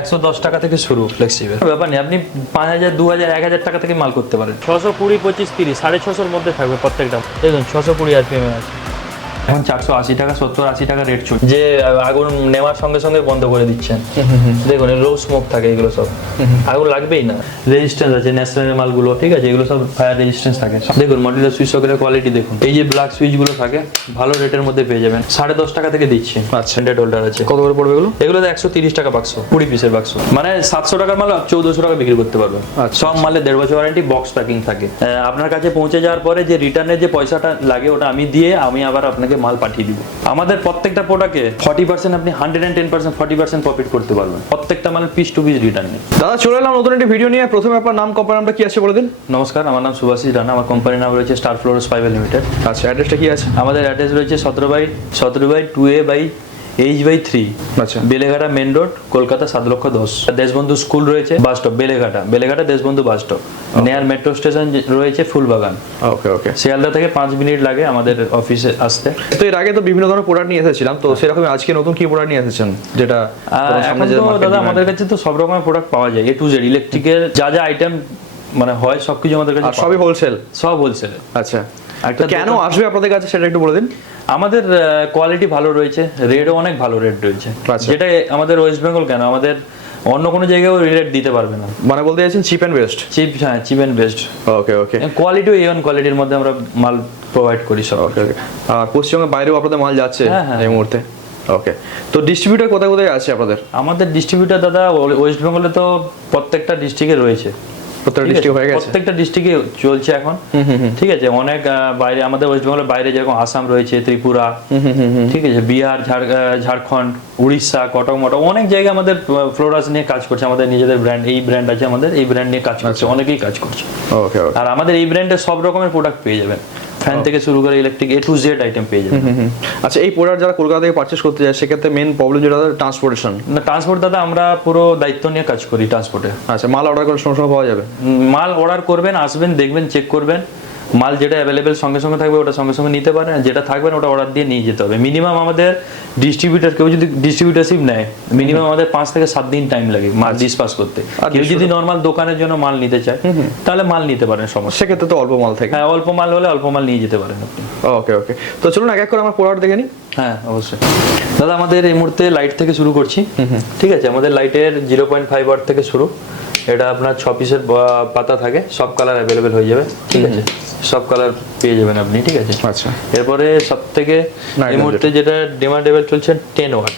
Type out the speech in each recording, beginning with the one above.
110 টাকা থেকে শুরু ফ্লেক্সিবল ব্যাপার নেই, আপনি 5000 2000 1000 টাকা থেকে মাল করতে পারেন। 620 25 30 650 মধ্যে থাকবে প্রত্যেকটা। দেখুন 620 আরপিএম আছে। এখন 480 টাকা 70-80 টাকা রেট চলছে, যে আগুন নেওয়ার সঙ্গে সঙ্গে বন্ধ করে দিচ্ছেন। দেখুন লো স্মোক থাকে, এগুলো সব আগুন লাগবেই না। রেজিস্ট্যান্স আছে ন্যাশনাল মালগুলো, ঠিক আছে, এগুলো সব ফায়ার রেজিস্ট্যান্স থাকে। দেখুন মডুলার সুইচ সকেটের কোয়ালিটি দেখুন, এই যে ব্ল্যাক সুইচ গুলো থাকে ভালো রেটের মধ্যে পেয়ে যাবেন। 10.5 টাকা থেকে দিচ্ছি। আচ্ছা। স্ট্যান্ডার্ড হোল্ডার আছে। কত করে পড়বে এগুলো? এগুলো তো 130 টাকা বাক্স, 20 পিসের বাক্স, মানে 700 টাকার মাল 1400 টাকা বিক্রি করতে পারবেন। আচ্ছা। সব মালে 1.5 বছর ওয়ারেন্টি, বক্স প্যাকিং থাকে। আপনার কাছে পৌঁছে যাওয়ার পরে যে রিটার্নের যে পয়সাটা লাগে ওটা আমি দিয়ে আমি আবার আপনাকে মাল পাঠিয়ে দিব। আমাদের প্রত্যেকটা প্রোডাক্টে 40% আপনি 110% 40% প্রফিট করতে পারবেন। প্রত্যেকটা মালের পিস টু পিস রিটার্ন নেই। দাদা চলে এলাম নতুন একটি ভিডিও নিয়ে। প্রথমে আপনার নাম, কোম্পানি নামটা কি আছে বলে দিন। নমস্কার, আমার নাম সুভাষিস রানা, আমার কোম্পানির নাম রয়েছে স্টার ফ্লোরস প্রাইভেট লিমিটেড। আচ্ছা, অ্যাড্রেসটা কি আছে? আমাদের অ্যাড্রেস রয়েছে 17/2A/H/3, আচ্ছা। Beleghata main road, Kolkata 7,10,000। Deshbandhu school রয়েছে, bus stop Beleghata Deshbandhu bus stop. Near metro station রয়েছে ফুলবাগান। ওকে ওকে। শিয়ালদা থেকে 5 মিনিট লাগে আমাদের অফিসে আসতে। তো এর আগে তো বিভিন্ন ধরনের প্রোডাক্ট নিয়ে এসেছিলাম, তো সেরকম আজকে নতুন কি প্রোডাক্ট নিয়ে এসেছেন যেটা এখন তো দাদা আমাদের কাছে তো সব রকমের প্রোডাক্ট পাওয়া যায়, A to Z ইলেকট্রিকের যা যা আইটেম মানে হয় সবকিছু আমাদের কাছে। সবই হোলসেল? সব হোলসেল। আচ্ছা, তো কেন আসবে আপনাদের কাছে সেটা একটু বলে দিন। আমাদের কোয়ালিটি ভালো রয়েছে, রেটও অনেক ভালো রেট রয়েছে, আচ্ছা। যেটা আমাদের ওয়েস্ট বেঙ্গল কেন আমাদের অন্য কোনো জায়গায়ও রেট দিতে পারবে না। মানে বলতে চাইছেন cheap and best? Cheap and best. Okay okay. কোয়ালিটিও A1 কোয়ালিটির মধ্যে আমরা মাল প্রোভাইড করি সব। ওকে ওকে। আর পশ্চিমবঙ্গের বাইরেও আপনাদের মাল যাচ্ছে হ্যাঁ। এই মুহূর্তে? ওকে। তো ডিস্ট্রিবিউটর কোথায় কোথায় আছে আপনাদের? আমাদের ডিস্ট্রিবিউটর দাদা ওয়েস্ট বেঙ্গলে তো প্রত্যেকটা ডিস্ট্রিক্টে রয়েছে। প্রত্যেকটা ডিস্ট্রিক্ট হয়ে গেছে? প্রত্যেকটা ডিস্ট্রিক্টে চলছে এখন। ঠিক আছে, অনেক বাইরে আমাদের ওয়েস্ট বেঙ্গলের বাইরে যেরকম আসাম রয়েছে, ত্রিপুরা, ঠিক আছে, বিহার, ঝাড়খণ্ড, উড়িষ্যা, কটক মটক অনেক জায়গায় আমাদের ফ্লোরাস নিয়ে কাজ করছে। আমাদের নিজেদের ব্র্যান্ড, এই ব্র্যান্ড আছে আমাদের, এই ব্র্যান্ড নিয়ে কাজ করছে, অনেকেই কাজ করছে। ওকে ওকে। আর আমাদের এই ব্র্যান্ডে সব রকমের প্রোডাক্ট পেয়ে যাবেন, ফ্যান থেকে শুরু করে electric A to Z item পেয়ে যাবেন। আচ্ছা, এই প্রোডাক্ট যারা কলকাতা থেকে পারচেজ করতে যায় সেক্ষেত্রে মেন প্রবলেম যেটা ট্রান্সপোর্টেশন। না, ট্রান্সপোর্ট দাদা আমরা পুরো দায়িত্ব নিয়ে কাজ করি ট্রান্সপোর্টে। আচ্ছা, মাল অর্ডার করে সঙ্গে সঙ্গে পাওয়া যাবে? মাল অর্ডার করবেন, আসবেন, দেখবেন, চেক করবেন, মাল যেটা অ্যাভেলেবেল সঙ্গে সঙ্গে থাকবে ওটা সঙ্গে সঙ্গে নিতে পারেন, যেটা থাকবে না ওটা অর্ডার দিয়ে নিয়ে যেতে হবে। মিনিমাম আমাদের ডিস্ট্রিবিউটার, কেউ যদি ডিস্ট্রিবিউটারশিপ নেয় মিনিমাম আমাদের 5 থেকে 7 দিন টাইম লাগে মাল ডিসপাস করতে। কেউ যদি নর্মাল দোকানের জন্য মাল নিতে চায় তাহলে মাল নিতে পারেন, সমস্যা। সেক্ষেত্রে তো অল্প মাল থাকে? হ্যাঁ, অল্প মাল হলে অল্প মাল নিয়ে যেতে পারেন আপনি। ওকে ওকে। তো চলুন এক এক করে আমার প্রোডাক্ট দেখে নিই। হ্যাঁ অবশ্যই দাদা, আমাদের এই মুহূর্তে লাইট থেকে শুরু করছি। ঠিক আছে, আমাদের লাইটের 0.5 ওয়াট থেকে শুরু। এটা আপনার 6 পিসের পাতা থাকে, সব কালার অ্যাভেলেবেল হয়ে যাবে। ঠিক আছে, সব কালার পেয়ে যাবেন আপনি। ঠিক আছে। আচ্ছা। এরপরে সব থেকে এই মুহূর্তে যেটা ডিমান্ডেবল চলছে 10 ওয়াট।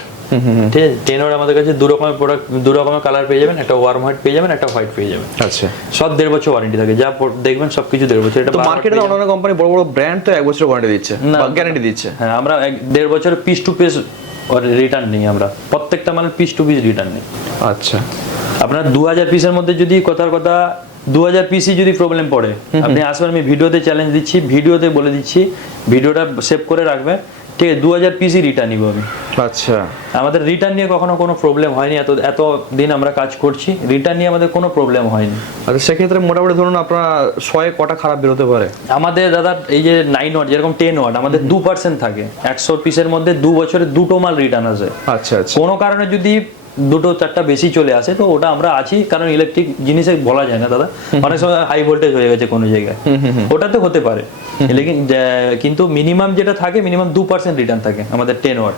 ঠিক আছে, 10 ওয়াট আমাদের কাছে দু রকমের প্রোডাক্ট, দু রকমের কালার পেয়ে যাবেন, একটা ওয়ার্ম হোয়াইট পেয়ে যাবেন, একটা হোয়াইট পেয়ে যাবেন। আচ্ছা। সব 1.5 বছর ওয়ারেন্টি থাকে, যা দেখবেন সবকিছু 1.5 বছর। এটা তো মার্কেটে অন্যান্য কোম্পানি বড় বড় ব্র্যান্ড তো 1 বছর ওয়ারেন্টি দিচ্ছে, গ্যারান্টি দিচ্ছে। হ্যাঁ, আমরা 1.5 বছর পিস টু পিস রিটার্ন নেই, আমরা প্রত্যেকটা মানে পিস টু পিস রিটার্ন নেই। আচ্ছা। আপনার 2000 পিসের মধ্যে যদি কথার কথা 2000 পিসই যদি প্রবলেম পড়ে, আপনি আসবেন, আমি ভিডিওতে চ্যালেঞ্জ দিচ্ছি, ভিডিওতে বলে দিচ্ছি, ভিডিওটা সেভ করে রাখবে। ঠিক আছে, 2000 পিসই রিটার্ন নিব আমি। আচ্ছা। আমাদের রিটার্ন নিয়ে কখনো কোনো প্রবলেম হয়নি, এত দিন আমরা কাজ করছি, রিটার্ন নিয়ে আমাদের কোনো প্রবলেম হয়নি। আচ্ছা, সেক্ষেত্রে মোটামুটি ধরুন আপনার 100 কটা খারাপ বেরোতে পারে? আমাদের দাদা এই যে 9 ওয়াট যেরকম 10 ওয়াট আমাদের 2% থাকে, 100 পিসের মধ্যে 2 বছরে 2টো মাল রিটার্ন আসে। আচ্ছা আচ্ছা। কোনো কারণে যদি 2-4টা বেশি চলে আসে তো ওটা আমরা আছি, কারণ ইলেকট্রিক জিনিসে বলা যায় না দাদা, অনেক সময় হাই ভোল্টেজ হয়ে গেছে কোনো জায়গায়, ওটাতে হতে পারে। কিন্তু মিনিমাম যেটা থাকে মিনিমাম 2% রিটার্ন থাকে আমাদের 10 ওয়াট।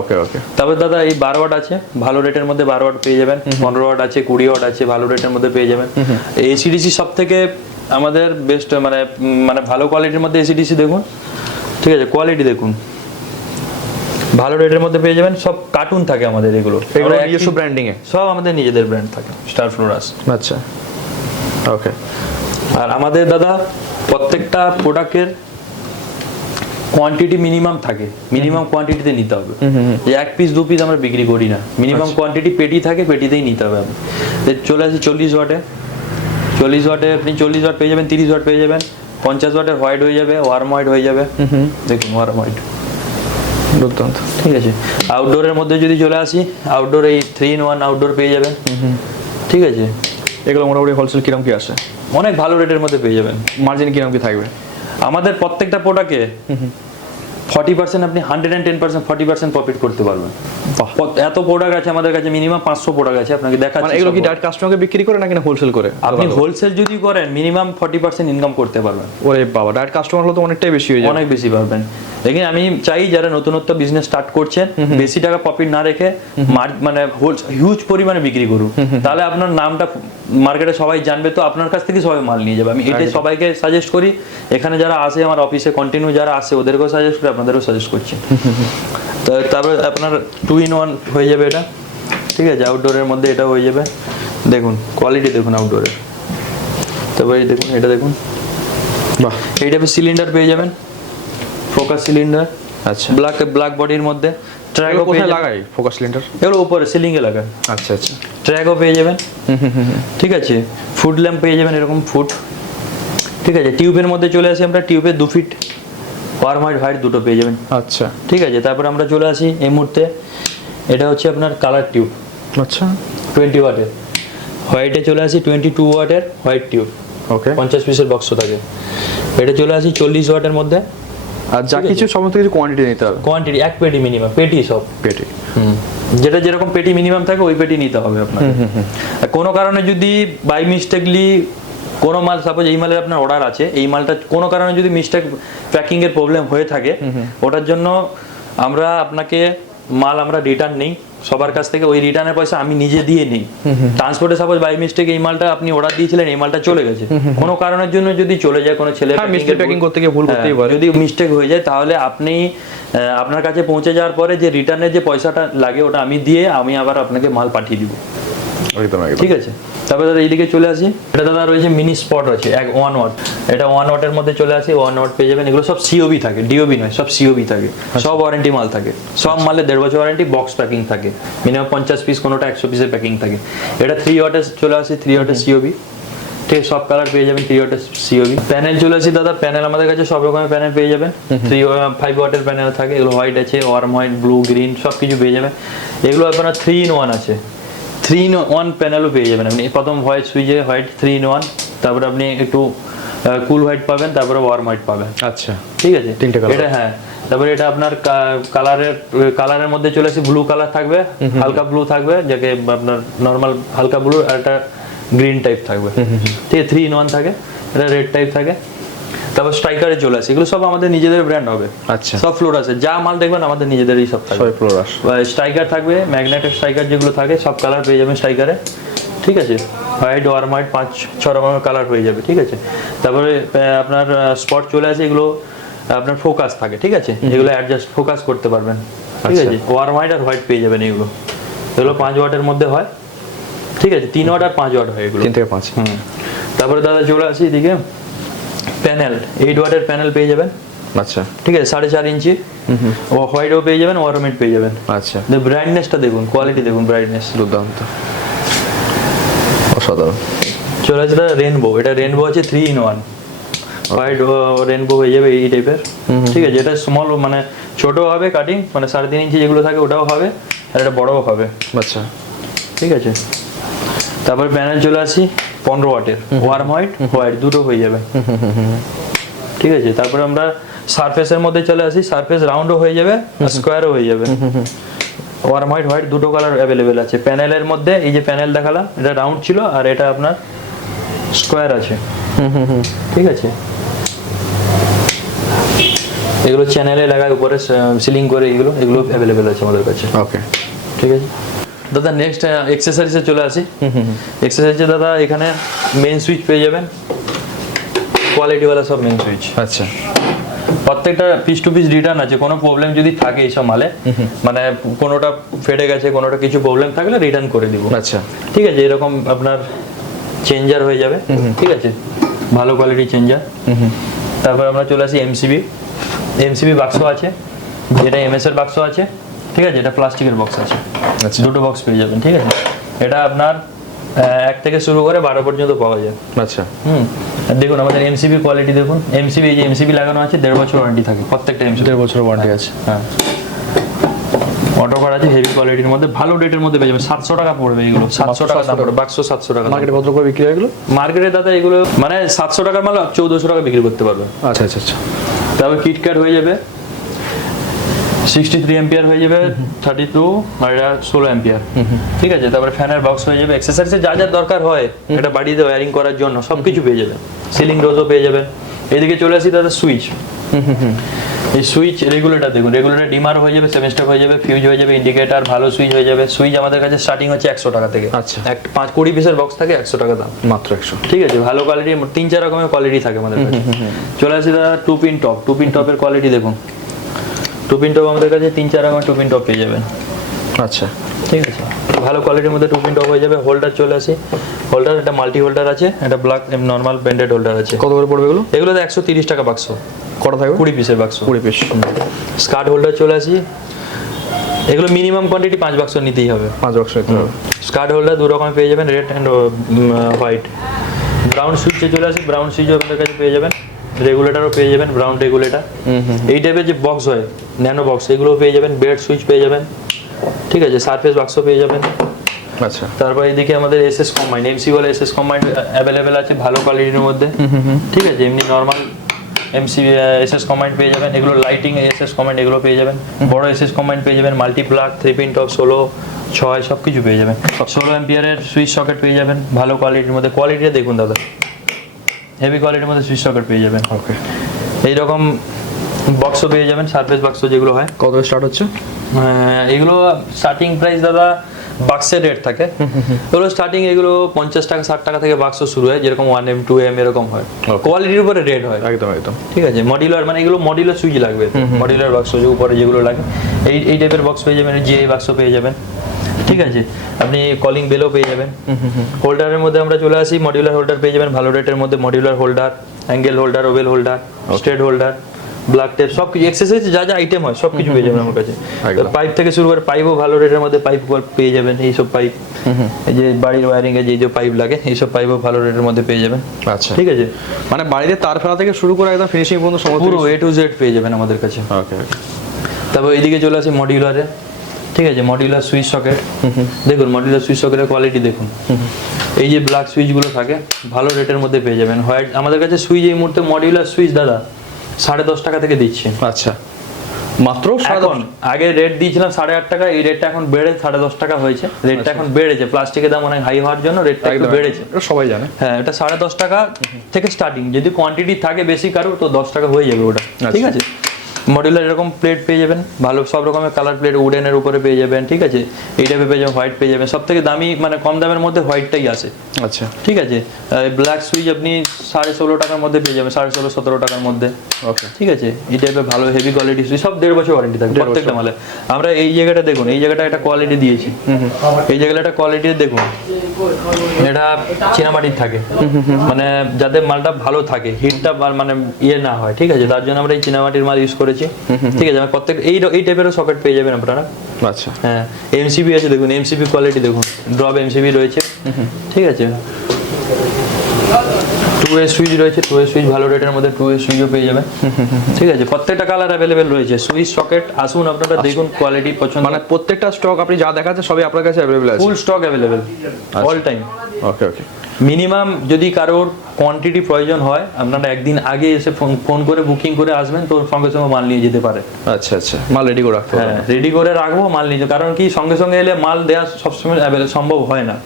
ওকে ওকে। তবে দাদা এই 12 ওয়াট আছে, ভালো রেটের মধ্যে 12 ওয়াট পেয়ে যাবেন, 15 ওয়াট আছে, 20 ওয়াট আছে, ভালো রেটের মধ্যে পেয়ে যাবেন। এসিডিসি সব থেকে আমাদের বেস্ট, মানে ভালো কোয়ালিটির মধ্যে এসিডিসি দেখুন। ঠিক আছে, কোয়ালিটি দেখুন, ভালো রেটের মধ্যে পেয়ে যাবেন। সব কার্টুন থাকে আমাদের, এগুলো নিজস্ব ব্র্যান্ডিং এ, সব আমাদের নিজেদের ব্র্যান্ড থাকে, স্টার ফ্লোরাস। আচ্ছা। ওকে। আর আমাদের দাদা প্রত্যেকটা প্রোডাক্টের কোয়ান্টিটি মিনিমাম থাকে, মিনিমাম কোয়ান্টিটিতে নিতে হবে। যে 1 পিস 2 পিস আমরা বিক্রি করি না, মিনিমাম কোয়ান্টিটি পেটি থাকে, পেটিতেই নিতে হবে। আপনি চলে আসি 40 ওয়াটে, 40 ওয়াটে আপনি 40 ওয়াট পেয়ে যাবেন, 30 ওয়াট পেয়ে যাবেন, 50 ওয়াটের হোয়াইট হয়ে যাবে, ওয়ার্ম হোয়াইট হয়ে যাবে। দেখুন ওয়ার্ম হোয়াইট, দুর্দান্ত। ঠিক আছে। আউটডোরের মধ্যে যদি চলে আসি, আউটডোর এই 3-in-1 আউটডোর পেয়ে যাবেন। ঠিক আছে, এগুলো মোটামুটি হোলসেল কিরকম কি আসে? অনেক ভালো রেটের মধ্যে পেয়ে যাবেন। মার্জিন কিরকম কি থাকবে? আমাদের প্রত্যেকটা প্রোডাক্টে 40% আপনি 110% 40% প্রফিট করতে পারবেন। এত প্রোডাক্ট আছে আমাদের কাছে, মিনিমাম 500 প্রোডাক্ট আছে, আপনাকে মানে দেখাচ্ছি। এগুলো কি সব। ডাইরেক্ট কাস্টমারকে বিক্রি করে নাকি হোলসেল করে? আপনি হোলসেল যদি করেন মিনিমাম 40% ইনকাম করতে পারবেন। ওরে বাবা, ডাইরেক্ট কাস্টমার হলে তো অনেকটাই বেশি হয়ে যায়। অনেক বেশি পারবেন। লেকিন আমি চাই যারা নতুনত্ব বিজনেস স্টার্ট করছেন বেশি টাকা প্রফিট না রেখে মানে হিউজ পরিমাণে বিক্রি করুন, তাহলে আপনার নামটা মার্কেটে সবাই জানবে, তো আপনার কাছ থেকে সবাই মাল নিয়ে যাবে। আমি এটাই সবাইকে সাজেস্ট করি, এখানে যারা আসে আমার অফিসে কন্টিনিউ যারা আসে ওদেরকেও সাজেস্ট করি, আপনাদেরও সাজেস্ট করছি। তো তারপরে আপনার 2 in 1 হয়ে যাবে এটা, ঠিক আছে। আউটডোরের মধ্যে এটা হয়ে যাবে, দেখুন কোয়ালিটি দেখুন আউটডোরের। তারপরে এই দেখুন, এটা দেখুন, বাহ, এই টাইপের সিলিন্ডার পেয়ে যাবেন, ফোকাস সিলিন্ডার, আচ্ছা। ব্ল্যাক বডির মধ্যে। ট্র্যাকও কোথায় পেয়ে যাবেন, লাগাই ফোকাস সিলিন্ডার? এগুলো উপরে সিলিং এ লাগান। আচ্ছা আচ্ছা। ট্র্যাকও পেয়ে যাবেন, ঠিক আছে। ফুড ল্যাম্প পেয়ে যাবেন, এরকম ফুড, ঠিক আছে। টিউবের মধ্যে চলে আসি আমরা, টিউবে 2 ফিট ওয়ার্ম হাইট দুটো পেয়ে যাবেন, আচ্ছা ঠিক আছে। তারপর আমরা চলে আসি এই মুহূর্তে, এটা হচ্ছে আপনার কালার টিউব, আচ্ছা 20 ওয়াটের। হোয়াইটে চলে আসি 22 ওয়াটের হোয়াইট টিউব, ওকে। 50 পিসের বক্স থাকে। এটা চলে আসি 40 ওয়াটের মধ্যে। আর যা কিছু সমস্ত কিছু কোয়ান্টিটি নিতে হবে? কোয়ান্টিটি 1 পেটি মিনিমাম, পেটি সব পেটি। যেটা যেরকম পেটি মিনিমাম থাকে ওই পেটি নিতে হবে আপনার। আর কোনো কারণে যদি বাই মিস্টেকলি কোনো মাল, সাপোজ এই মালের আপনার অর্ডার আছে, এই মালটা কোনো কারণে যদি মিস্টেক প্যাকিং এর প্রবলেম হয়ে থাকে, ওটার জন্য আমরা আপনাকে মাল আমরা রিটার্ন নেই সবার কাছ থেকে, ওই রিটার্নের পয়সা আমি নিজে দিয়ে নিই। ট্রান্সপোর্টে সাপোজ বাই মিস্টেক এই মালটা আপনি অর্ডার দিয়েছিলেন, এই মালটা চলে গেছে, কোনো কারণের জন্য যদি চলে যায়, কোনো ছেলে প্যাকিং করতে গিয়ে ভুল করতেই পারে, যদি মিস্টেক হয়ে যায়, তাহলে আপনি আপনার কাছে পৌঁছে যাওয়ার পরে যে রিটার্নের যে পয়সাটা লাগে ওটা আমি দিয়ে আমি আবার আপনাকে মাল পাঠিয়ে দিব, একদম একদম। ঠিক আছে। তারপরে দাদা এইদিকে চলে আসি, এটা দাদা রয়েছে মিনি স্পট আছে 1 ওয়াট, এটা 1 ওয়াটের মধ্যে চলে আসি, 1 ওয়াট পেয়ে যাবেন। এগুলো সব সিওবি থাকে, ডিওবি নয়, সব সিওবি থাকে, সব ওয়ারেন্টি মাল থাকে, সব মালে 1.5 বছর ওয়ারেন্টি, বক্স প্যাকিং থাকে, মিনিমাম 50 পিস, কোনোটা 100 পিসের প্যাকিং থাকে। এটা 3 ওয়াটের চলে আসি, 3 ওয়াটের সিওবি, ঠিক আছে। সব কালার পেয়ে যাবেন 3 ওয়াটের সিওবি। প্যানেল চলে আসি দাদা, প্যানেল আমাদের কাছে সব রকমের প্যানেল পেয়ে যাবেন। 5 ওয়াটের প্যানেল থাকে, এগুলো হোয়াইট আছে, ওয়ার্ম হোয়াইট, ব্লু, গ্রিন সব কিছু পেয়ে যাবেন। এগুলো আপনার 3 in 1 আছে, 3 in 1 প্যানেলও পেয়ে যাবেন আপনি। প্রথম হোয়াইট সুইচে হোয়াইট 3 in 1, তারপরে আপনি একটু কুল হোয়াইট পাবেন, তারপরে ওয়ার্ম হোয়াইট পাবেন, আচ্ছা ঠিক আছে। 3টে কালার। এটা হ্যাঁ, তারপরে এটা আপনার কালারের মধ্যে চলে আসি, ব্লু কালার থাকবে, হালকা ব্লু থাকবে, যাকে আপনার নর্মাল হালকা ব্লু, আর একটা গ্রিন টাইপ থাকবে, ঠিক আছে। 3 in 1 থাকে, এটা রেড টাইপ থাকে। তারপর স্ট্রাইকারে চলে আসে, এগুলো সব আমাদের নিজেদের ব্র্যান্ড হবে, আচ্ছা। সব ফ্লোর আছে, যা মাল দেখবেন আমাদের নিজেদেরই সব থাকবে। সবাই ফ্লোরাস। স্ট্রাইকার থাকবে, ম্যাগনেটের স্ট্রাইকার যেগুলো থাকে সব কালার পেয়ে যাবেন স্ট্রাইকারে, ঠিক আছে। হোয়াইট, ওয়ার্ম হোয়াইট 5-6 রকমের কালার হয়ে যাবে, ঠিক আছে। তারপরে আপনার স্পট চলে আসে, এগুলো আপনার ফোকাস থাকে, ঠিক আছে। এগুলো অ্যাডজাস্ট ফোকাস করতে পারবেন, ঠিক আছে। ওয়ার্ম হোয়াইট আর হোয়াইট পেয়ে যাবেন এগুলো 5 ওয়াটের মধ্যে হয়, ঠিক আছে। 3 ওয়াট আর 5 ওয়াট হয় এগুলো, 3 থেকে 5। তারপরে দাদা চলে আসি এদিকে, প্যানেল 8 ওয়াটের প্যানেল পেয়ে যাবেন, আচ্ছা ঠিক আছে। 4.5 ইঞ্চি, ও হোয়াইটও পেয়ে যাবেন, ওয়ার্ম হোয়াইট পেয়ে যাবেন। আচ্ছা, ব্রাইটনেসটা দেখুন, কোয়ালিটি দেখুন, ব্রাইটনেস দুর্দান্ত, অসাধারণ। চলে আসে দাদা রেনবো, এটা রেনবো আছে 3 in 1, হোয়াইট রেনবো হয়ে যাবে এই টাইপের, ঠিক আছে। এটা স্মল মানে ছোট হবে কাটিং, মানে 3.5 ইঞ্চি যেগুলো থাকে ওটাও হবে, আর এটা বড়ও হবে, আচ্ছা ঠিক আছে। তারপর প্যানেল চলে আসি 15 ওয়াটের, ওয়ার্ম হোয়াইট হোয়াইট দুটো হয়ে যাবে, ঠিক আছে। তারপরে আমরা সারফেসের মধ্যে চলে আসি, সারফেস রাউন্ডও হয়ে যাবে আর স্কোয়ারও হয়ে যাবে। ওয়ার্ম হোয়াইট হোয়াইট দুটো কালার অ্যাভেলেবেল আছে প্যানেলের মধ্যে। এই যে প্যানেল দেখালাম এটা রাউন্ড ছিল, আর এটা আপনার স্কোয়ার আছে, ঠিক আছে। এগুলো চ্যানেলে লাগায় উপরে সিলিং করে, এগুলো অ্যাভেলেবেল আছে আমাদের কাছে, ওকে, ঠিক আছে। দাদা নেক্সট এক্সেসরিজে চলে আসি। এক্সেসরিজে দাদা এখানে মেইন সুইচ পেয়ে যাবেন, কোয়ালিটিওয়ালা সব মেইন সুইচ, আচ্ছা। প্রত্যেকটা পিস টু পিস রিটার্ন আছে। কোনো প্রবলেম যদি থাকে এইসব মালে, মানে কোনোটা ফেটে গেছে, কোনোটা কিছু প্রবলেম থাকলে রিটার্ন করে দিব, আচ্ছা, ঠিক আছে। এরকম আপনার চেঞ্জার হয়ে যাবে, ঠিক আছে, ভালো কোয়ালিটি চেঞ্জার। তারপর আমরা চলে আসি এমসিবি বাক্স আছে, এটা এমএস এর বাক্স আছে, ঠিক আছে। এটা প্লাস্টিকের বক্স আছে, আচ্ছা। দুটো বক্স পেয়ে যাবেন, ঠিক আছে। এটা আপনার 1 থেকে শুরু করে 12 পর্যন্ত পাওয়া যায়, আচ্ছা। আর দেখুন আমাদের এমসিবি কোয়ালিটি দেখুন, এমসিবি এই যে এমসিবি লাগানো আছে 1.5 বছর ওয়ারেন্টি থাকে প্রত্যেকটা এমসিবি, 1.5 বছর ওয়ারেন্টি আছে, হ্যাঁ। অটো কার আছে, হেভি কোয়ালিটির মধ্যে, ভালো রেটের মধ্যে পেয়ে যাবেন। 700 টাকা পড়বে এগুলো, 700 টাকা দাম পড়বে, বাক্স 700 টাকা। মার্কেটে কত করে বিক্রি হয় এগুলো? মার্কেটে দাদা এগুলো মানে 700 টাকার মাল 1400 টাকা বিক্রি করতে পারবে। আচ্ছা আচ্ছা আচ্ছা। তারপর কিটক্যাট হয়ে যাবে, 63 এম্পিয়ার হয়ে যাবে 32 আর এটা 16 এম্পিয়ার। ঠিক আছে, তারপরে ফ্যানের বক্স হয়ে যাবে, এক্সারসাইজে যা যা দরকার হয় এটা বাড়িতে ওয়্যারিং করার জন্য সবকিছু পেয়ে যাবেন। সিলিং রোজও পেয়ে যাবেন। এদিকে চলে আসি দাদা সুইচ। এই সুইচ রেগুলেটর দেখুন, রেগুলেটর ডিমার হয়ে যাবে, 7 স্টেপ হয়ে যাবে, ফিউজ হয়ে যাবে, ইন্ডিকেটর, ভালো সুইচ হয়ে যাবে। সুইচ আমাদের কাছে স্টার্টিং হচ্ছে 100 টাকা থেকে। আচ্ছা। 20 পিসের বক্স থাকে, 100 টাকা দাম মাত্র 100। ঠিক আছে, ভালো কোয়ালিটির 3-4 রকমের কোয়ালিটি থাকে আমাদের কাছে। চলে আসি দাদা two pin top. Two pin টপের কোয়ালিটি দেখুন, টু পিন টপ আমাদের কাছে 3-4 রকমের টু পিন টপ পেয়ে যাবেন। আচ্ছা, ঠিক আছে, ভালো কোয়ালিটির মধ্যে টু পিন টপ হয়ে যাবে। হোল্ডার চলে আসি, হোল্ডার এটা মাল্টি হোল্ডার আছে, এটা ব্ল্যাক নর্মাল ব্যান্ডেড হোল্ডার আছে। কত করে পড়বে এগুলো? এগুলোতে 130 টাকা বাক্স, কটা থাকবে? 20 পিসের বাক্স। 20 পিস। স্কার্ট হোল্ডার চলে আসি, এগুলো মিনিমাম কোয়ান্টিটি 5 বাক্স নিতেই হবে। 5 বাক্স নিতে হবে। স্কার্ট হোল্ডার 2 রকমের পেয়ে যাবেন, রেড অ্যান্ড হোয়াইট। ব্রাউন সুইচে চলে আসি, ব্রাউন সুইচও আপনাদের কাছে পেয়ে যাবেন, রেগুলেটরও পেয়ে যাবেন, ব্রাউন রেগুলেটর। এই টাইপের যে বক্স হয় ন্যানো বক্স, এগুলোও পেয়ে যাবেন। বেড সুইচ পেয়ে যাবেন, ঠিক আছে, সারফেস বাক্সও পেয়ে যাবেন। আচ্ছা, তারপর এদিকে আমাদের এসএস কম্বাইন্ড, এমসি বলে এসএস কম্বাইন্ড অ্যাভেলেবেল আছে ভালো কোয়ালিটির মধ্যে। ঠিক আছে, এমনি নর্মাল এমসি এসএস কম্বাইন্ড পেয়ে যাবেন, এগুলো লাইটিং এসএস কম্বাইন্ড এগুলো পেয়ে যাবেন। বড় এসএস কম্বাইন্ড পেয়ে যাবেন, মাল্টি প্লাগ, 3 পিন টপ, 16, 6 সব কিছু পেয়ে যাবেন। 16 এম্পিয়ারের সুইচ সকেট পেয়ে যাবেন ভালো কোয়ালিটির মধ্যে। কোয়ালিটিটা দেখুন দাদা, হেভি কোয়ালিটির মধ্যে সুইচ সকেট পেয়ে যাবেন। ওকে। এইরকম বক্সও পেয়ে যাবেন, সারফেস বাক্স যেগুলো হয়। কত স্টার্ট হচ্ছে? এগুলো স্টার্টিং প্রাইস দাদা বাক্সের রেট থাকে, এগুলো স্টার্টিং এগুলো 50 টাকা 60 টাকা থেকে বাক্স শুরু হয়, যেরকম 1M 2M এরকম হয়, কোয়ালিটির উপরে রেট হয়। একদম একদম। ঠিক আছে, মডিউলার মানে এগুলো মডিউলার সুইচ লাগবে, মডিউলার বাক্স যে উপরে যেগুলো লাগে এই টাইপের বক্স পেয়ে যাবেন, জিআই বাক্স পেয়ে যাবেন। ঠিক আছে, আপনি কলিং বেলও পেয়ে যাবেন। হোল্ডারের মধ্যে আমরা চলে আসি, মডিউলার হোল্ডার পেয়ে যাবেন ভালো রেটের মধ্যে, modular holder, angle holder, oval holder, straight holder, black tape, সব কিছু এক্সারসাইজ যা যা আইটেম হয় সব কিছু পেয়ে যাবেন আমার কাছে। পাইপ থেকে শুরু করে পাইপও ভালো রেটের মধ্যে পাইপ পেয়ে যাবেন। এইসব পাইপ, এই যে বাড়ির ওয়্যারিং এ যে পাইপ লাগে এইসব পাইপও ভালো রেটের মধ্যে পেয়ে যাবেন। আচ্ছা, ঠিক আছে, মানে বাড়িতে তার ফেলা থেকে শুরু করে একদম ফিনিশিং পর্যন্ত সমস্ত পুরো A to Z পেয়ে যাবেন আমাদের কাছে। ওকে। তারপর এইদিকে চলে আসি মডিউলারে। ঠিক আছে, মডিউলার সুইচ সকেট দেখুন, মডিউলার সুইচ সকেটের কোয়ালিটি দেখুন। এই যে ব্ল্যাক সুইচগুলো থাকে ভালো রেটের মধ্যে পেয়ে যাবেন। হোয়াইট আমাদের কাছে সুইচ এই মুহূর্তে মডিউলার সুইচ দাদা 10.5 টাকা থেকে দিচ্ছি। আচ্ছা, মাত্র এখন আগে রেট দিয়েছিলাম 8.5 টাকা, এই রেটটা এখন বেড়ে 10.5 টাকা হয়েছে। রেটটা এখন বেড়েছে, প্লাস্টিকের দাম অনেক হাই হওয়ার জন্য রেটটা একটু বেড়েছে। এটা সবাই জানে। হ্যাঁ, এটা 10.5 টাকা থেকে স্টার্টিং, যদি কোয়ান্টিটি থাকে বেশি কারো তো 10 টাকা হয়ে যাবে ওটা। ঠিক আছে, মডিউলার এরকম প্লেট পেয়ে যাবেন ভালো, সব রকমের কালার প্লেট উডেনের উপরে পেয়ে যাবেন। ঠিক আছে, এই টাইপের পেয়ে যাবেন, হোয়াইট পেয়ে যাবেন। সব থেকে দামি মানে কম দামের মধ্যে হোয়াইটটাই আসে। আচ্ছা, ঠিক আছে, ব্ল্যাক সুইচ আপনি 16.5 টাকার মধ্যে পেয়ে যাবেন, 16.5 17 টাকার মধ্যে। ওকে। ঠিক আছে, এই টাইপের ভালো হেভি কোয়ালিটি সুইচ সব 1.5 বছর ওয়ারেন্টি থাকবে প্রত্যেকটা মালে। আমরা এই জায়গাটা দেখুন, এই জায়গাটা একটা কোয়ালিটি দিয়েছি, এই জায়গাটা একটা কোয়ালিটি দেখুন, এটা চীনামাটির থাকে, মানে যাতে মালটা ভালো থাকে, হিটটা মানে ইয়ে না হয়। ঠিক আছে, তার জন্য আমরা এই চীনামাটির মাল ইউজ করেছি। ঠিক আছে, আমার প্রত্যেক এই টাইপের সকেট পেয়ে যাবেন আপনারা। আচ্ছা, হ্যাঁ, এমসিবি আছে দেখুন, এমসিবি কোয়ালিটি দেখুন, ড্রপ এমসিবি রয়েছে। ঠিক আছে, 2A সুইচ রয়েছে, 2A সুইচ ভালো রেটের মধ্যে 2A সুইচও পেয়ে যাবেন। ঠিক আছে, প্রত্যেকটা কালার অ্যাভেলেবেল রয়েছে। সুইচ সকেট আসুন আপনারা দেখুন, কোয়ালিটি পছন্দ, মানে প্রত্যেকটা স্টক আপনি যা দেখাচ্ছেন সবই আপনার কাছে অ্যাভেলেবল আছে। ফুল স্টক অ্যাভেলেবেল অল টাইম। ওকে ওকে। মিনিমাম যদি কারোর কোয়ান্টিটি প্রয়োজন হয়, আপনারা একদিন আগে এসে ফোন করে বুকিং করে আসবেন, তো সঙ্গে সঙ্গে মাল নিয়ে যেতে পারে। আচ্ছা আচ্ছা, মাল রেডি করে রাখতে হবে। হ্যাঁ, রেডি করে রাখবো, মাল নিয়ে, কারণ কি সঙ্গে সঙ্গে এলে মাল দেওয়া সবসময় সম্ভব হয় না।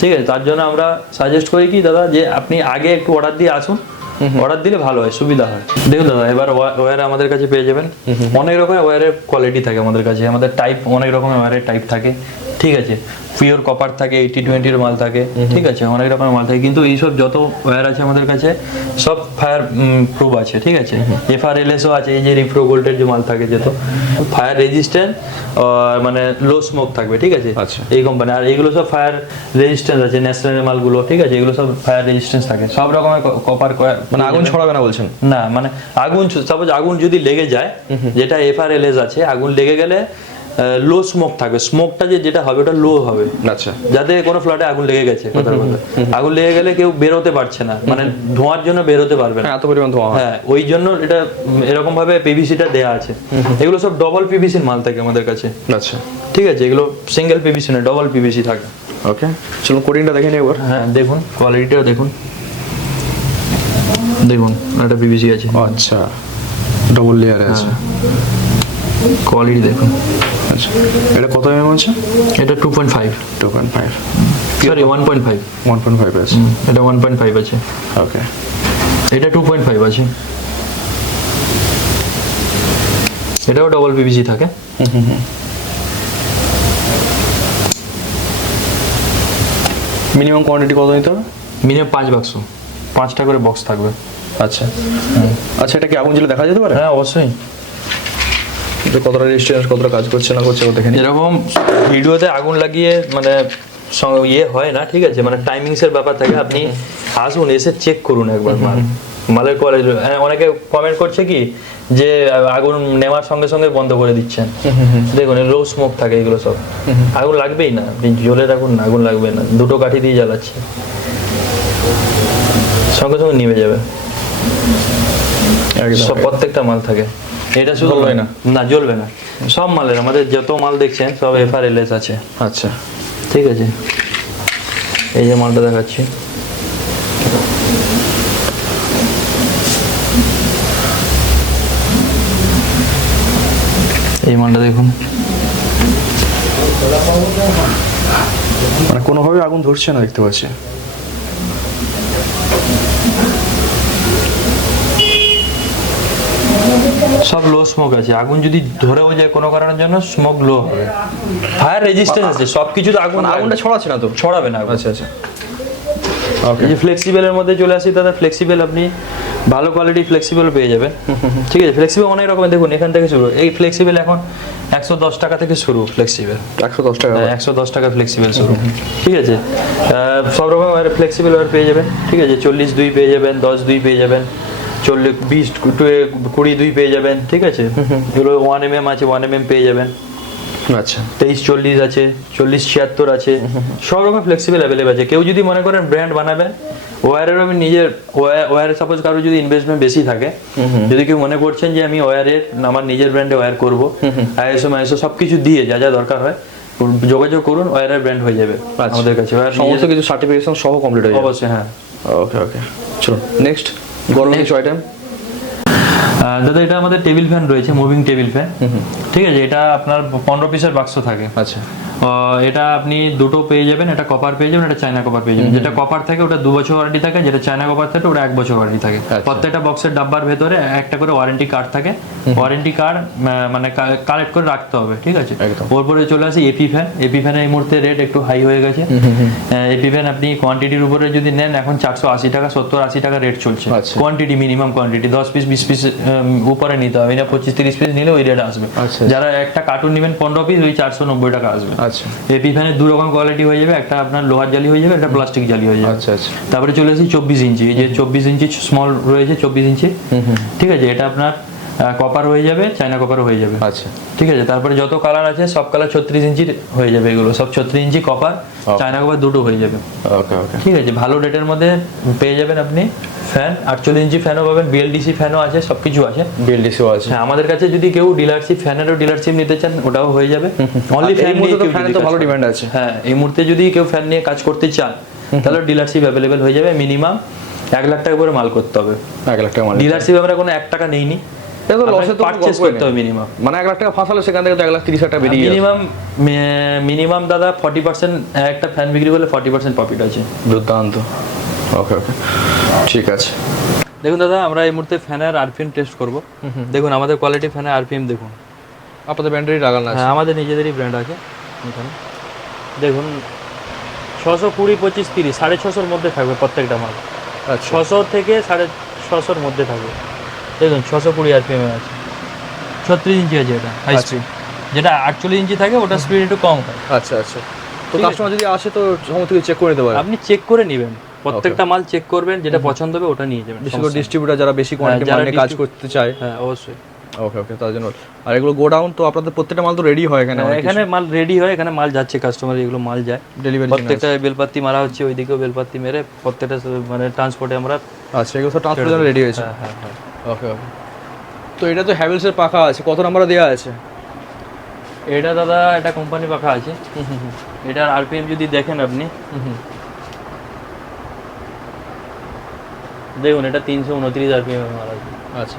ঠিক আছে, তার জন্য আমরা সাজেস্ট করি কি দাদা, যে আপনি আগে একটু অর্ডার দিয়ে আসুন, অর্ডার দিলে ভালো হয়, সুবিধা হয়। দেখুন দাদা, এবার ওয়্যার আমাদের কাছে পেয়ে যাবেন অনেক রকমের ওয়্যারের কোয়ালিটি থাকে আমাদের কাছে, আমাদের টাইপ অনেক রকমের ওয়্যারের টাইপ থাকে। ঠিক আছে, পিওর কপার থাকে, 80-20 মাল থাকে। ঠিক আছে, অনেক রকমের মাল থাকে, কিন্তু এইসব যত ওয়্যার আছে আমাদের কাছে সব ফায়ার প্রুফ আছে। ঠিক আছে, FRLS ও আছে, এই যে রিপ্রো গোল্ডের যে মাল থাকে যেত ফায়ার রেজিস্ট্যান্ট, মানে লো স্মোক থাকবে। ঠিক আছে, আচ্ছা, এই কোম্পানি, আর এইগুলো সব ফায়ার রেজিস্ট্যান্স আছে, ন্যাশনাল মালগুলো। ঠিক আছে, এগুলো সব ফায়ার রেজিস্ট্যান্স থাকে, সব রকমের কপার, মানে আগুন ছড়াবে না বলছেন? না, মানে আগুন সাপোজ আগুন যদি লেগে যায়, যেটা FRLS আছে, আগুন লেগে গেলে লো স্মোক থাকবে, স্মোকটা যেটা হবে ওটা লো হবে। আচ্ছা, যাতে কোনো ফ্ল্যাটে আগুন লেগে গেছে, কথার কথা আগুন লেগে গেলে কেউ বেরোতে পারছে না, মানে ধোঁয়ার জন্য বেরোতে পারবে না, এত পরিমাণ ধোঁয়া। হ্যাঁ, ওই জন্য এটা এরকম ভাবে পিভিসিটা দেয়া আছে। এগুলো সব ডবল পিভিসির মাল থাকে আমাদের কাছে। আচ্ছা, ঠিক আছে, এগুলো সিঙ্গেল পিভিসি না, ডবল পিভিসি থাকে। ওকে, চলুন কোডিংটা দেখে নিই একবার। হ্যাঁ, দেখুন কোয়ালিটিটা দেখুন, দেখুন একটা পিভিসি আছে। আচ্ছা, ডবল লেয়ারে আছে। কোয়ালিটি দেখুন। আচ্ছা, এটা কত এমএম আছে? এটা 2.5, 2.5, সরি 1.5, 1.5 আছে। এটা 1.5 আছে, ওকে, এটা 2.5 আছে। এটাও ডবল পিভিসি থাকে। মিনিমাম কোয়ান্টিটি কত নিতে হবে? মিনিমাম 5 বাক্স, 5টা করে বক্স থাকবে। আচ্ছা আচ্ছা, এটা কি আগুন জ্বলে দেখা যেতে পারে? হ্যাঁ অবশ্যই। এটা কতটা রেজিস্ট্যান্স, কতটা কাজ করছে না করছে দেখে নিই। এরকম ভিডিওতে আগুন লাগিয়ে মানে ইয়ে হয় না, ঠিক আছে, মানে টাইমিংসের ব্যাপার থাকে। আপনি আসুন, এসে চেক করুন একবার মালের কোয়ালিটি। অনেকে কমেন্ট করছে কি যে আগুন নেওয়ার সঙ্গে সঙ্গে বন্ধ করে দিচ্ছেন। দেখুন লো স্মোক থাকে এগুলো সব, আগুন লাগবেই না। আপনি জ্বলে রাখুন না, আগুন লাগবে না। দুটো কাঠি দিয়ে জ্বালাচ্ছে, সঙ্গে সঙ্গে নিভে যাবে। সব প্রত্যেকটা মাল থাকে। এটা শুধু জ্বলবে না? না, জ্বলবে না। সব মালের, আমাদের যত মাল দেখছেন সব FRLS আছে। আচ্ছা, ঠিক আছে, এই যে মালটা দেখাচ্ছি, এই মালটা দেখুন। মানে কোনোভাবে আগুন ধরছে না দেখতে পাচ্ছি। সব লো স্মোক আছে। আগুন যদি ধরেও যায় কোনো কারণের জন্য, স্মোক লো হবে। ফায়ার রেজিস্ট্যান্স আছে, সব কিছু তো আগুন আগুনটা ছড়াচ্ছে না তো? ছড়াবে না আগুন। আচ্ছা আচ্ছা, এই যে ফ্লেক্সিবলের মধ্যে চলে আসি দাদা, ফ্লেক্সিবল আপনি ভালো কোয়ালিটি ফ্লেক্সিবল পেয়ে যাবেন। ঠিক আছে, ফ্লেক্সিবল অনেক রকমের, দেখুন এখান থেকে শুরু। এই ফ্লেক্সিবল এখন 110 টাকা থেকে শুরু। ফ্লেক্সিবল 110 টাকা? 110 টাকা ফ্লেক্সিবল শুরু। ঠিক আছে, সব রকম ফ্লেক্সিবল ওয়ার পেয়ে যাবেন। ঠিক আছে, 40-2 পেয়ে যাবেন, 10-2 পেয়ে যাবেন, 20-20 পেয়ে যাবেন। ঠিক আছে, এগুলো 1mm আছে, 1mm পেয়ে যাবেন। আচ্ছা, 23-40 আছে, 40-76 আছে, সব রকম ফ্লেক্সিবল অ্যাভেলেবল আছে। কেউ যদি মনে করেন ব্র্যান্ড বানাবেন, ওয়ারের আমি নিজের ওয়ারে সাপোজ কারো যদি ইনভেস্টমেন্ট বেশি থাকে, যদি কেউ মনে করছেন যে আমি ওয়ারের আমার নিজের ব্র্যান্ডে ওয়্যার করবো, ISO সবকিছু দিয়ে যা যা দরকার হয় যোগাযোগ করুন, ওয়্যারের ব্র্যান্ড হয়ে যাবে আমাদের কাছে। সমস্ত কিছু সার্টিফিকেশন সহ কমপ্লিট হয়ে যাবে? অবশ্যই, হ্যাঁ। ওকে ওকে, চলো নেক্সট। গরমের কিছু আইটেম দাদা, এটা আমাদের টেবিল ফ্যান রয়েছে, মুভিং টেবিল ফ্যান। ঠিক আছে, এটা আপনার 15 পিসের বাক্স থাকে। আচ্ছা, এটা আপনি দুটো পেয়ে যাবেন, এটা কপার পেয়ে যাবেন, এটা চায়না কপার পেয়ে যাবেন। যেটা কপার থাকে ওটা 2 বছর ওয়ারেন্টি থাকে, যেটা চায়না কপার থাকে ওটা 1 বছর ওয়ারেন্টি থাকে। প্রত্যেকটা বক্সের ডাব্বার ভেতরে একটা করে ওয়ারেন্টি কার্ড থাকে। ওয়ারেন্টি কার্ড মানে কালেক্ট করে রাখতে হবে। ঠিক আছে, ওরপরে চলে আসি এপি ফ্যান। এপি ফ্যানের এই মুহূর্তে রেট একটু হাই হয়ে গেছে। এপি ফ্যান আপনি কোয়ান্টিটির উপরে যদি নেন, এখন 480 টাকা, 70-80 টাকা রেট চলছে। Quantity, minimum quantity 10 piece 20 piece উপরে নিতে হবে না। 25-30 পিস নিলে ওই রেট আসবে। যারা একটা কার্টুন নেবেন 15 পিস, ওই 490 টাকা আসবে। আচ্ছা, এপি ফ্যানের 2 রকম কোয়ালিটি হয়ে যাবে, একটা আপনার লোহার জালি হয়ে যাবে, একটা প্লাস্টিক জালি হয়ে যাবে। আচ্ছা আচ্ছা, তারপরে চলে আসি 24 ইঞ্চি। এই যে 24 ইঞ্চি স্মল রয়েছে, 24 ইঞ্চি। ঠিক আছে, এটা আপনার কপার হয়ে যাবে, চায়না কপার হয়ে যাবে। আচ্ছা, ঠিক আছে, তারপরে যত কালার আছে সব কালার 36 ইঞ্চির হয়ে যাবে। এগুলো সব 36 ইঞ্চি কপার, চায়না কপার দুটো হয়ে যাবে। ওকে ওকে, ঠিক আছে, ভালো রেটের মধ্যে পেয়ে যাবেন আপনি ফ্যান। 48 ইঞ্চি ফ্যানও পাবেন, বিএলডিসি ফ্যানও আছে, সবকিছু আছে। বিএলডিসিও আছে? হ্যাঁ, আমাদের কাছে যদি কেউ ডিলারশিপ, ফ্যানেরও ডিলারশিপ নিতে চান, ওটাও হয়ে যাবে। অনলি ফ্যান নিয়ে কেউ ফ্যানের তো ভালো ডিমান্ড আছে। হ্যাঁ, এই মুহূর্তে যদি কেউ ফ্যান নিয়ে কাজ করতে চান, তাহলে ডিলারশিপ অ্যাভেলেবেল হয়ে যাবে। মিনিমাম 1 লাখ টাকা করে মাল করতে হবে। 1 লাখ টাকা মাল? ডিলারশিপ আমরা কোনো 1 টাকা নেইনি, এটা তো লসে তো পারচেজ করতে হবে মিনিমাম। মানে 1 লাখ টাকা ফাঁসালে সেখান থেকে তো 1,30,000 টাকা বেরিয়ে যাবে মিনিমাম দাদা। 40% একটা ফ্যান বিক্রি করলে 40% প্রফিট আছে। দুর্দান্ত। ওকে ওকে, ঠিক আছে। দেখুন দাদা, আমরা এই মুহূর্তে ফ্যানের আরপিএম টেস্ট করব। দেখুন আমাদের কোয়ালিটি ফ্যানের আরপিএম দেখুন। আপনাদের ব্র্যান্ডেরই লাগানো আছে? হ্যাঁ, আমাদের নিজেদেরই ব্র্যান্ড আছে এখানে। দেখুন 620, 25, 30, 650-এর মধ্যে থাকবে প্রত্যেকটা মাল। আচ্ছা, 600 থেকে 650-এর মধ্যে থাকবে। দেখুন 620 আরপিএম আছে, 36 ইঞ্চি আছে এটা হাই স্পিড। যেটা 48 ইঞ্চি থাকে ওটা স্পিড একটু কম হয়। আচ্ছা আচ্ছা, তো কাস্টমার যদি আসে তো সমস্ত কিছু চেক করে নিতে পারে? আপনি চেক করে নেবেন, প্রত্যেকটা মাল চেক করবেন, যেটা পছন্দ হবে ওটা নিয়ে যাবেন। বিশেষ করে ডিস্ট্রিবিউটর যারা বেশি কোয়ান্টিটি মাল নিয়ে কাজ করতে চায়। হ্যাঁ অবশ্যই। ওকে ওকে, তার জন্য। আর এগুলো গোডাউন তো আপনাদের প্রত্যেকটা মাল তো রেডি হয় এখানে? এখানে মাল রেডি হয়, এখানে মাল যাচ্ছে কাস্টমার, এগুলো মাল যায় ডেলিভারি। প্রত্যেকটা বেলপাত্তি মারা হচ্ছে, ওইদিকেও বেলপাত্তি মেরে প্রত্যেকটা মানে ট্রান্সপোর্টে আমরা। আচ্ছা, এগুলো সব ট্রান্সপোর্টের জন্য রেডি হয়েছে? হ্যাঁ হ্যাঁ হ্যাঁ। ওকে ওকে, তো এটা তো হ্যাভেলসের পাখা আছে, কত নাম্বারে দেওয়া আছে? এটা দাদা, এটা কোম্পানি পাখা আছে। এটার আরপিএম যদি দেখেন আপনি, দেখুন এটা 329 আরপিএম মাল আছে। আচ্ছা,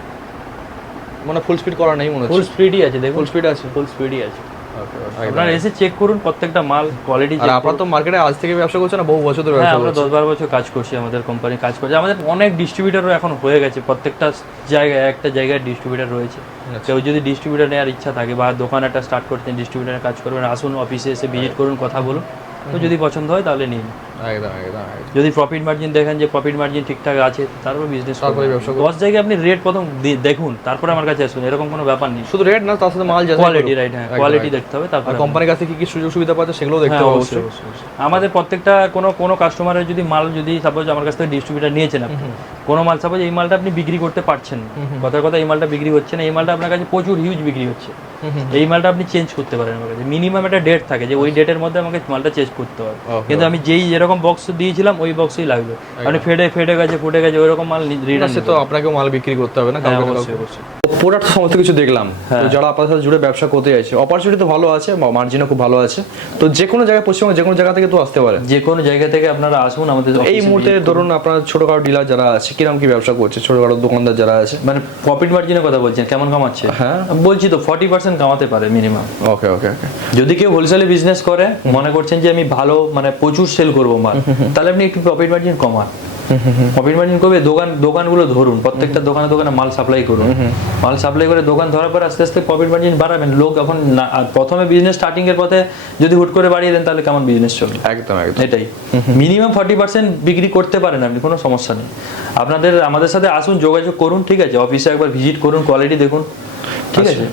মানে ফুল স্পিড করা নেই মনে ফুল হচ্ছে। স্পিডই আছে, দেখুন ফুল স্পিড আছে। ফুল স্পিডই আছে। একদম। আপনারা এসে চেক করুন প্রত্যেকটা মাল কোয়ালিটি। আর আপনারা তো মার্কেটে আজ থেকে ব্যবসা করছেন না, বহু বছর ধরে হ্যাঁ, ব্যবসা আমরা করছেন। 10-12 বছর কাজ করছি, আমাদের কোম্পানি কাজ করছে। আমাদের অনেক ডিস্ট্রিবিউটারও এখন হয়ে গেছে, প্রত্যেকটা জায়গায় একটা জায়গায় ডিস্ট্রিবিউটার রয়েছে। কেউ যদি ডিস্ট্রিবিউটার নেওয়ার ইচ্ছা থাকে বা দোকান একটা স্টার্ট করছেন, ডিস্ট্রিবিউটারে কাজ করবেন, আসুন অফিসে এসে ভিজিট করুন, কথা বলুন, তো যদি পছন্দ হয় তাহলে নিন। একদম একদম একদম। যদি প্রফিট মার্জিন দেখেন যে প্রফিট মার্জিন ঠিকঠাক আছে, তারপর বিজনেস তারপরে ব্যবসা করুন। 10 জায়গায় আপনি রেট প্রথম দেখুন, তারপরে আমার কাছে আসুন, এরকম কোনো ব্যাপার নেই। শুধু রেট না, তার সাথে মাল যাচাই কোয়ালিটি, করুন। রাইট, হ্যাঁ, একদম, কোয়ালিটি একদম। দেখতে হবে, তারপর আর কোম্পানির কাছে কি কি সুযোগ সুবিধা পাচ্ছে সেগুলো দেখতে হ্যাঁ, হবে অবশ্যই, অবশ্যই। অবশ্যই। আমাদের প্রত্যেকটা কোনো কাস্টমারের যদি মাল, যদি সাপোজ আমার কাছ থেকে ডিস্ট্রিবিউটার নিয়েছেন আপনি, কোনো মাল সাপোজ এই মালটা আপনি বিক্রি করতে পারছেন না, কথার কথা এই মালটা বিক্রি হচ্ছে না, এই মালটা আপনার কাছে প্রচুর হিউজ বিক্রি হচ্ছে, এই মালটা আপনি চেঞ্জ করতে পারেন আমার কাছে। মিনিমাম একটা ডেট থাকে যে ওই ডেটের মধ্যে আমাকে মালটা চেঞ্জ করতে হবে, Okay. কিন্তু আমি যেই যেরকম বক্স দিয়েছিলাম ওই বক্সই লাগবে। মানে ফেটে গেছে, ফুটে গেছে, ওইরকম মাল না, রিটার্ন সে তো আপনাকেও মাল বিক্রি করতে হবে না হ্যাঁ, কাউকে অবশ্যই, অবশ্যই। প্রোডাক্ট সমস্ত কিছু দেখলাম, তো যারা আপনার সাথে জুড়ে ব্যবসা করতে চাইছে, অপরচুনিটি তো ভালো আছে, মার্জিনও খুব ভালো আছে, তো যে কোনো জায়গায় পশ্চিমবঙ্গে যে কোনো জায়গা থেকে তো আসতে পারে। যে কোনো জায়গা থেকে আপনারা আসুন আমাদের এই office এ মুহূর্তে visit করুন। ধরুন আপনার ছোটখাটো ডিলার যারা আছে, কিরকম কি ব্যবসা করছে, ছোটখাটো দোকানদার যারা আছে। মানে প্রফিট মার্জিনের কথা বলছেন, কেমন কামাচ্ছে? হ্যাঁ। বলছি তো 40% কামাতে পারে মিনিমাম। ওকে ওকে ওকে। যদি কেউ হোলসেলে বিজনেস করে, মনে করছেন যে আমি ভালো মানে প্রচুর সেল করবো মাল, তাহলে আপনি একটু প্রফিট মার্জিন কমান। প্রফিট মার্জিন করবে, দোকানগুলো ধরুন, প্রত্যেকটা দোকানে দোকানে মাল সাপ্লাই করুন, মাল সাপ্লাই করে দোকান ধরার পর আস্তে আস্তে প্রফিট মার্জিন বাড়াবেন। লোক এখন প্রথমে বিজনেস স্টার্টিং এর পথে যদি হুট করে বাড়িয়ে দেন তাহলে কেমন বিজনেস চলবে? একদম একদম। এটাই মিনিমাম 40% বিক্রি করতে পারেন আপনি, কোনো সমস্যা নেই। আমাদের সাথে আসুন, যোগাযোগ করুন, ঠিক আছে? অফিসে একবার ভিজিট করুন, কোয়ালিটি দেখুন, ঠিক আছে?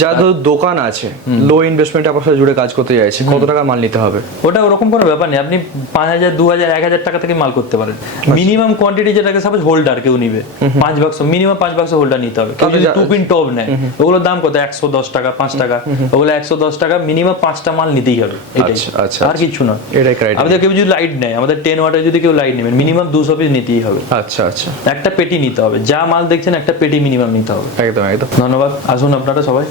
যা ধর দোকান আছে, লো ইনভেস্টমেন্টে আপনার সাথে জুড়ে কাজ করতে চাইছে, কত টাকা মাল নিতে হবে? ওটা ওরকম কোনো ব্যাপার নেই, আপনি 5,000, 2,000, 1,000 টাকা থেকে মাল করতে পারেন। মিনিমাম কোয়ান্টিটি যেটাকে সাপোজ হোল্ডার কেউ নিবে 5 বাক্স, মিনিমাম 5 বাক্স হোল্ডার নিতে হবে। কেউ যদি 2 পিন টপ নেয়, ওগুলোর দাম কত? 110 টাকা, 5 টাকা, ওগুলো 110 টাকা, মিনিমাম 5টা মাল নিতেই হবে, এটাই। আচ্ছা, আচ্ছা, আর কিছু না, এটাই ক্রাইটেরিয়া। আমাদের কেউ যদি লাইট নেয়, আমাদের 10 ওয়াটের যদি কেউ লাইট নেবেন, মিনিমাম 200 পিস নিতেই হবে। আচ্ছা আচ্ছা, একটা পেটি নিতে হবে, যা মাল দেখছেন একটা পেটি মিনিমাম নিতে হবে। একদম একদম। ধন্যবাদ, আসুন আপনারা সবাই।